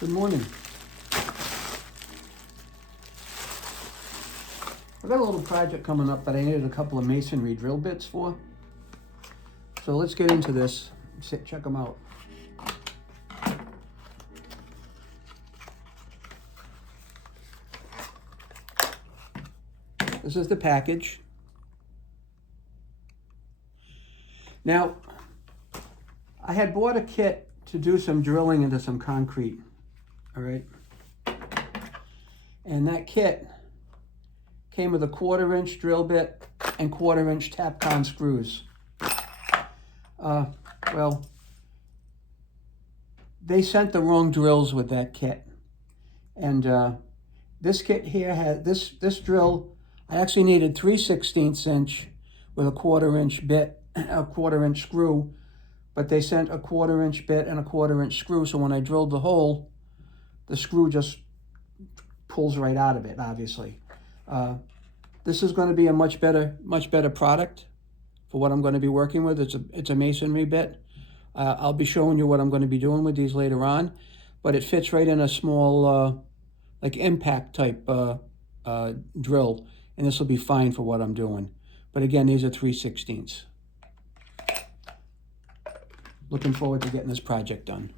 Good morning. I've got a little project coming up that I needed a couple of masonry drill bits for. So let's get into this. Check them out. This is the package. Now, I had bought a kit to do some drilling into some concrete, all right? And that kit came with a 1/4" drill bit and 1/4" Tapcon screws. Well, they sent the wrong drills with that kit. And this kit here had, this drill, I actually needed 3/16 inch with a 1/4" bit, a 1/4" screw, but they sent a 1/4" bit and a 1/4" screw, so when I drilled the hole, the screw just pulls right out of it, obviously. This is going to be a much better product for what I'm going to be working with. It's a masonry bit. I'll be showing you what I'm going to be doing with these later on, but it fits right in a small, like impact type drill, and this will be fine for what I'm doing. But again, these are 3/16. Looking forward to getting this project done.